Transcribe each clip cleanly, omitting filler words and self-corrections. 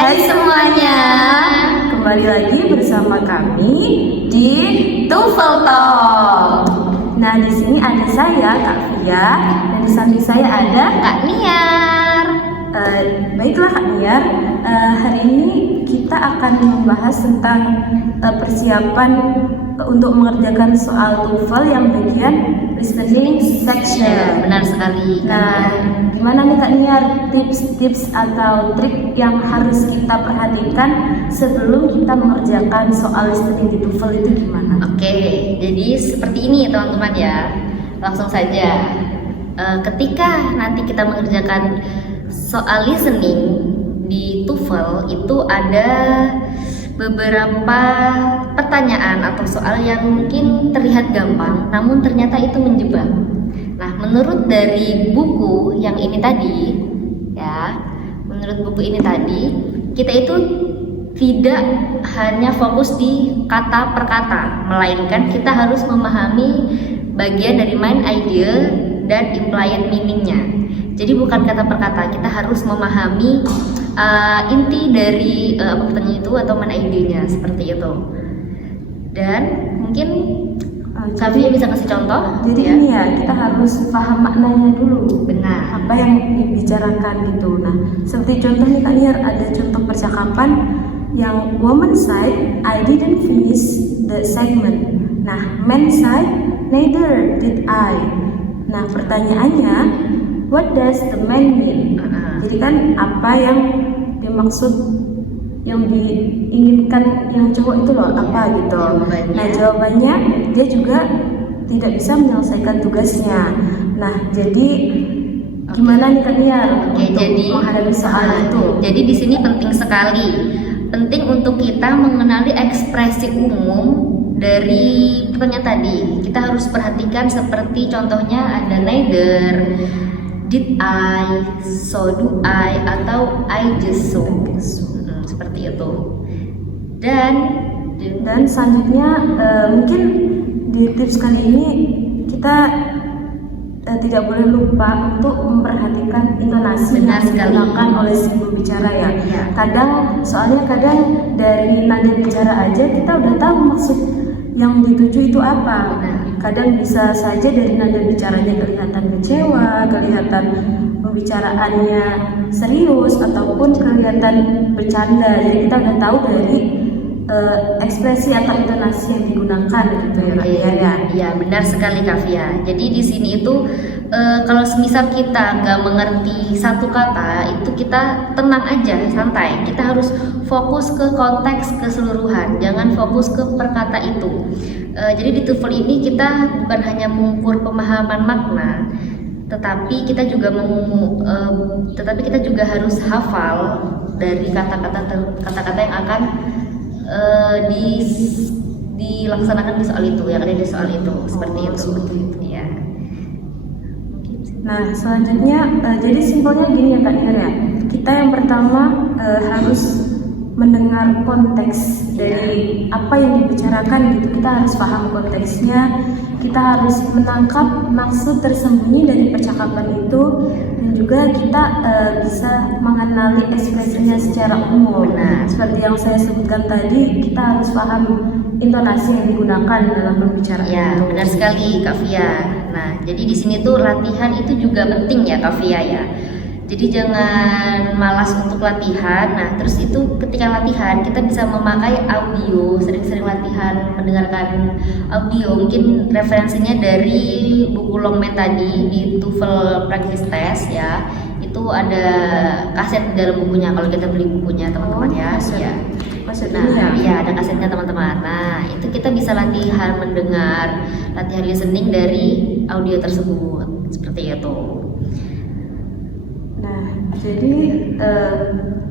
Hai semuanya, kembali lagi bersama kami di TOEFL Talk. Nah, di sini ada saya, Kak Fia, dan di samping saya ada Kak Niar. Baiklah Kak Niar, hari ini kita akan membahas tentang persiapan untuk mengerjakan soal TOEFL yang bagian listening section. Benar sekali. Nah, gimana nih Kak Niar tips-tips atau trik yang harus kita perhatikan sebelum kita mengerjakan soal listening di TOEFL itu gimana? Oke, jadi seperti ini teman-teman ya. Langsung saja. Ketika nanti kita mengerjakan soal listening di TOEFL itu ada beberapa pertanyaan atau soal yang mungkin terlihat gampang, namun ternyata itu menjebak. Nah, menurut dari buku yang ini tadi, ya, menurut buku ini tadi, kita itu tidak hanya fokus di kata per kata, melainkan kita harus memahami bagian dari main idea dan implied meaningnya. Jadi bukan kata per kata, kita harus memahami inti dari pertanyaan itu atau main idenya seperti itu. Dan mungkin Kavia bisa kasih contoh. Jadi ya? ini ya, kita harus paham maknanya dulu. Benar. Apa yang dibicarakan gitu. Nah, seperti contohnya Kak Niar, ada contoh percakapan yang woman side, I didn't finish the segment. Nah, man side, neither did I. Nah, pertanyaannya, what does the man mean? Jadi kan apa yang dimaksud, yang diinginkan yang cowok itu loh, apa gitu. Nah, jawabannya dia juga tidak bisa menyelesaikan tugasnya. Nah, jadi gimana nih Kak Niar untuk menghadapi soal itu? Jadi di sini penting sekali, penting untuk kita mengenali ekspresi umum dari pertanyaan tadi. Kita harus perhatikan seperti contohnya ada neither, did I, so do I, atau I just so. Seperti itu. Dan selanjutnya mungkin di tips kali ini kita tidak boleh lupa untuk memperhatikan intonasi yang digunakan oleh si pembicara ya. Soalnya kadang dari nada bicara aja kita udah tahu maksud yang dituju itu apa. Kadang bisa saja dari nada bicaranya kelihatan kecewa, kelihatan pembicaraannya serius, ataupun kelihatan bercanda. Jadi kita udah tahu dari ekspresi atau intonasi yang digunakan gitu ya. Iya, benar sekali Kavia. Jadi di sini itu kalau semisal kita nggak mengerti satu kata, itu kita tenang aja, santai. Kita harus fokus ke konteks keseluruhan, jangan fokus ke perkata itu. Jadi di TOEFL ini kita bukan hanya mengukur pemahaman makna, tetapi kita juga harus hafal dari kata-kata yang akan dilaksanakan di soal itu, yang ada di soal itu, seperti itu. Ya. Nah, selanjutnya jadi simpelnya gini ya Kak Niar ya. Kita yang pertama harus mendengar konteks dari apa yang dibicarakan gitu. Kita harus paham konteksnya. Kita harus menangkap maksud tersembunyi dari percakapan itu, dan juga kita bisa mengenali ekspresinya secara umum. Nah, seperti yang saya sebutkan tadi, kita harus paham intonasi yang digunakan dalam pembicaraan. Ya, benar sekali Kak Fia. Nah, jadi di sini tuh latihan itu juga penting ya Kak Fia ya. Jadi jangan malas untuk latihan. Nah, terus itu ketika latihan kita bisa memakai audio, sering-sering latihan mendengarkan audio. Mungkin referensinya dari buku Longman tadi di TOEFL Practice Test ya. Itu ada kaset di dalam bukunya kalau kita beli bukunya teman-teman ya. Iya, ada kasetnya teman-teman. Nah, itu kita bisa latihan mendengar, latihan listening dari audio tersebut. Seperti itu. Jadi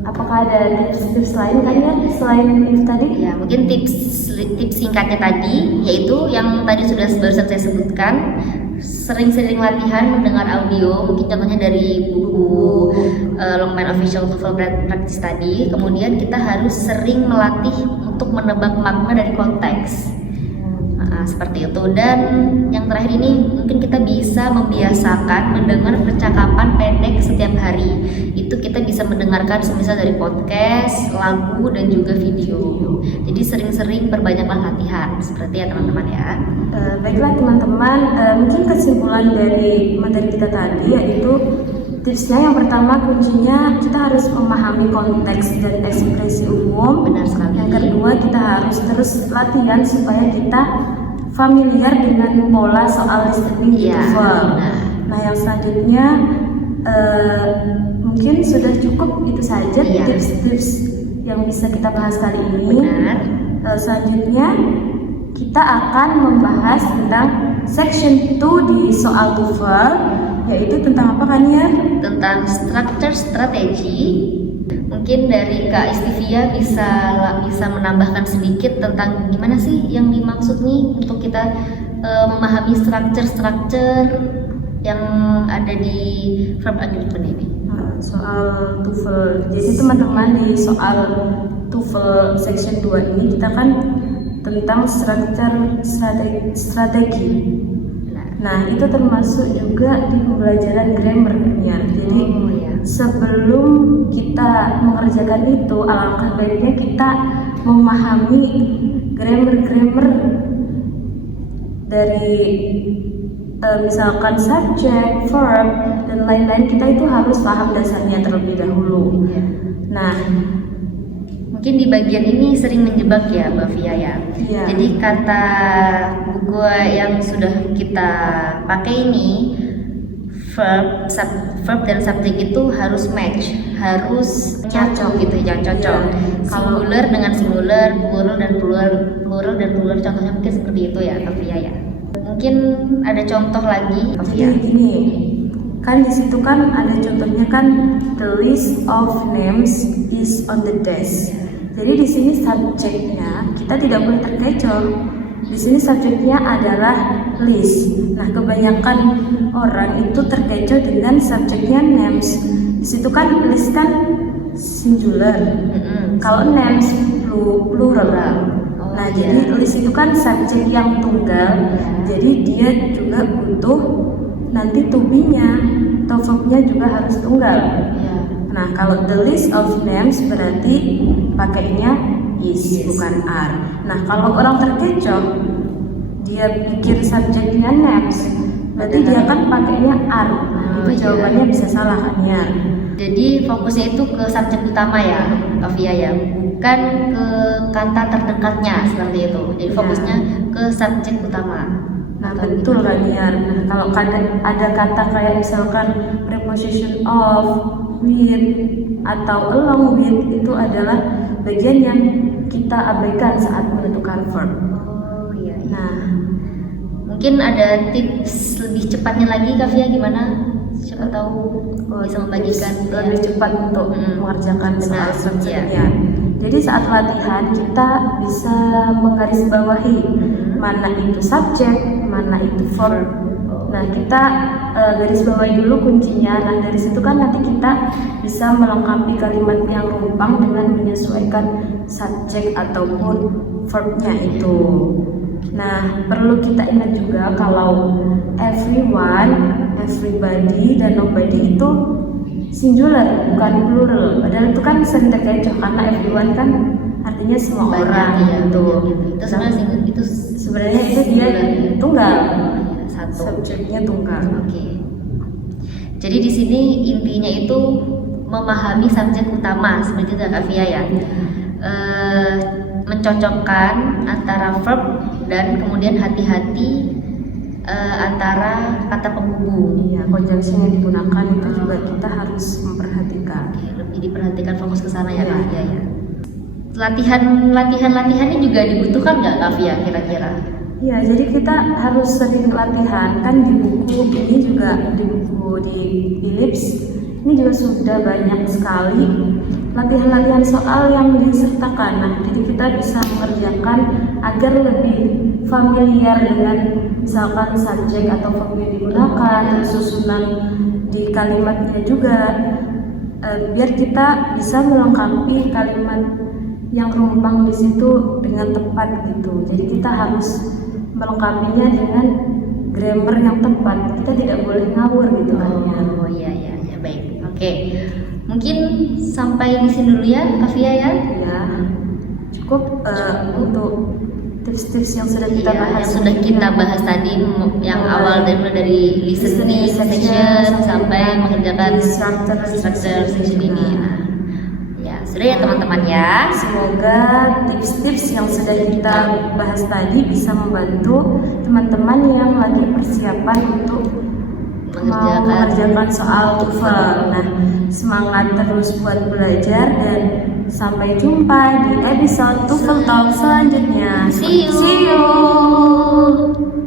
apakah ada tips lain kayaknya selain itu tadi? Ya, mungkin tips singkatnya tadi yaitu yang tadi barusan saya sebutkan, sering-sering latihan mendengar audio, mungkin contohnya dari buku Longman Official TOEFL Practice tadi. Kemudian kita harus sering melatih untuk menebak makna dari konteks. Seperti itu. Dan yang terakhir ini mungkin kita bisa membiasakan mendengar percakapan pendek setiap hari. Itu kita bisa mendengar dengarkan semisal dari podcast, lagu, dan juga video. Jadi sering-sering perbanyaklah latihan, seperti ya teman-teman ya. Baiklah teman-teman, mungkin kesimpulan dari materi kita tadi yaitu tipsnya yang pertama, kuncinya kita harus memahami konteks dan ekspresi umum. Benar sekali. Yang kedua, kita harus terus latihan supaya kita familiar dengan pola soal listening di Iya, TOEFL. benar. Nah, yang selanjutnya mungkin sudah cukup itu saja Iya. tips-tips yang bisa kita bahas kali ini. Benar. Selanjutnya kita akan membahas tentang section 2 di soal TOEFL, yaitu tentang apa kan ya? Tentang structure strategi. Mungkin dari Kak Istivia bisa menambahkan sedikit tentang gimana sih yang dimaksud nih untuk kita memahami structure yang ada di verb agreement ini. Soal TOEFL. Jadi teman-teman, di soal TOEFL section 2 ini kita kan tentang structure strategi. Nah, itu termasuk juga di pembelajaran grammar-nya. Jadi sebelum kita mengerjakan itu, alangkah baiknya kita memahami grammar dari misalkan subject, verb, dan lain-lain. Kita itu harus paham dasarnya terlebih dahulu. Nah, mungkin di bagian ini sering menjebak ya Mbak Via ya. Iya. Jadi kata buku yang sudah kita pakai ini, verb dan subjek itu harus match, harus nyatu gitu ya, cocok. Iya. Singular dengan singular, plural dan plural, contohnya mungkin seperti itu ya Mbak Via ya. Mungkin ada contoh lagi Mbak Via. Jadi gini, kan di situ kan ada contohnya kan, the list of names is on the desk. Jadi di sini subjeknya kita tidak boleh terkecoh. Di sini subjeknya adalah list. Nah, kebanyakan orang itu terkecoh dengan subjeknya names. Di situ kan list kan singular. Kalau names plural. Nah, jadi list itu kan subjek yang tunggal. Jadi dia juga butuh nanti to be-nya atau verb-nya juga harus tunggal. Nah, kalau the list of names berarti pakainya is, bukan are. Nah, kalau orang terkecoh, dia pikir subjeknya names, berarti dia kan pakainya are. Itu jawabannya bisa salah kan ya. Jadi fokusnya itu ke subjek utama ya Kavia ya, bukan ke kata terdekatnya seperti itu. Jadi fokusnya ke subjek utama. Nah, betul kan ya. Nah, kalau ada kata kayak misalkan preposition of, with, atau along with, itu adalah bagian yang kita abaikan saat menentukan verb. Oh iya. Nah, mungkin ada tips lebih cepatnya lagi Kavia gimana? Siapa tahu bisa membagikan lebih cepat untuk mengerjakan soal subjeknya. Jadi saat latihan kita bisa menggarisbawahi mana itu subjek, mana itu verb. Nah, kita garis bawahi dulu kuncinya. Nah, dari situ kan nanti kita bisa melengkapi kalimat yang rumpang dengan menyesuaikan subjek ataupun verbnya itu. Nah, perlu kita ingat juga kalau everyone, everybody, dan nobody itu singular, bukan plural. Padahal itu kan sering terkecoh karena everyone kan artinya semua orang gitu. Itu sebenarnya itu dia tunggal. Satu. Subjeknya tunggal. Oke. Jadi di sini intinya itu memahami subjek utama seperti itu Kavia ya. Mencocokkan antara verb dan kemudian hati-hati antara kata penghubung. Iya, conjunction yang digunakan itu juga kita harus memperhatikan. Oke, lebih diperhatikan, fokus ke sana ya Kavia ya. Latihannya juga dibutuhkan nggak Kavia kira-kira? Ya, jadi kita harus sering latihan. Kan di buku ini juga, di buku di Philips ini juga sudah banyak sekali latihan-latihan soal yang disertakan. Nah, jadi kita bisa mengerjakan agar lebih familiar dengan misalkan subjek atau verb yang digunakan, susunan di kalimatnya juga, biar kita bisa melengkapi kalimat yang rumpang di situ dengan tepat gitu. Jadi kita harus melengkapinya dengan grammar yang tepat. Kita tidak boleh ngawur gitu kan ya. Oh iya baik. Oke. Mungkin sampai di sini dulu ya, Kavia ya. Ya, cukup untuk tips-tips yang sudah kita Iya, bahas. yang sudah kita bahas tadi, yang awal dari listening section sampai mengerjakan structure section ini. Nah, ya sudah ya teman-teman ya. Semoga tips-tips yang sudah kita bahas tadi bisa membantu teman-teman yang lagi persiapan untuk mengerjakan soal TOEFL. Nah, semangat terus buat belajar dan sampai jumpa di episode TOEFL Talk selanjutnya. See you. See you.